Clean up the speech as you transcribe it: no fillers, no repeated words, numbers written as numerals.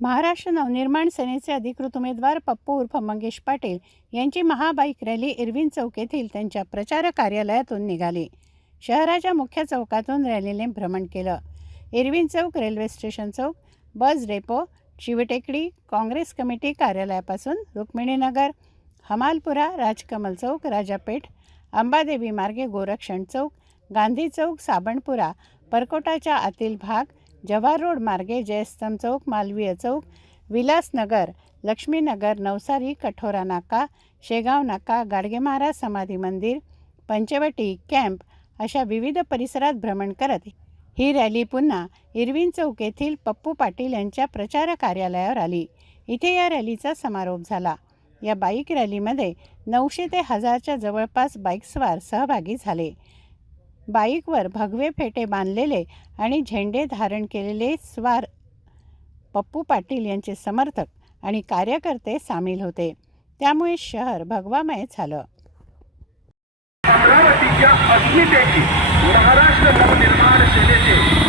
महाराष्ट्र नवनिर्माण सेनेचे अधिकृत उमेदवार पप्पू उर्फ मंगेश पाटील यांची महाबाईक रॅली इरविन चौक येथील त्यांच्या प्रचार कार्यालयातून निघाली. शहराच्या मुख्य चौकातून रॅलीने भ्रमण केलं. इरविन चौक, रेल्वे स्टेशन चौक, bus depot, Shivtekdi, Congress committee कार्यालयापासून रुक्मिणीनगर, हमालपुरा, राजकमल चौक, राजापेठ, अंबादेवी मार्गे गोरक्षण चौक, गांधी चौक, साबणपुरा, परकोटाच्या आतील भाग, जव्हार रोड मार्गे जयस्तंभ चौक, मालवीय चौक, विलासनगर, लक्ष्मीनगर, नवसारी, कठोरा नाका, शेगाव नाका, गाडगे महाराज समाधी मंदिर, पंचवटी, कॅम्प अशा विविध परिसरात भ्रमण करत ही रॅली पुन्हा इरविन चौक येथील पप्पू पाटील यांच्या प्रचार कार्यालयावर आली. इथे या रॅलीचा समारोप झाला. या बाईक रॅलीमध्ये 900 ते 1000च्या जवळपास बाईकस्वार सहभागी झाले. बाईकवर भगवे फेटे बांधलेले आणि झेंडे धारण केलेले स्वार पप्पू पाटील यांचे समर्थक आणि कार्यकर्ते सामील होते. त्यामुळे शहर भगवामय झालं. अमरावतीच्या अस्मितेची महाराष्ट्र नवनिर्माण सेनेचे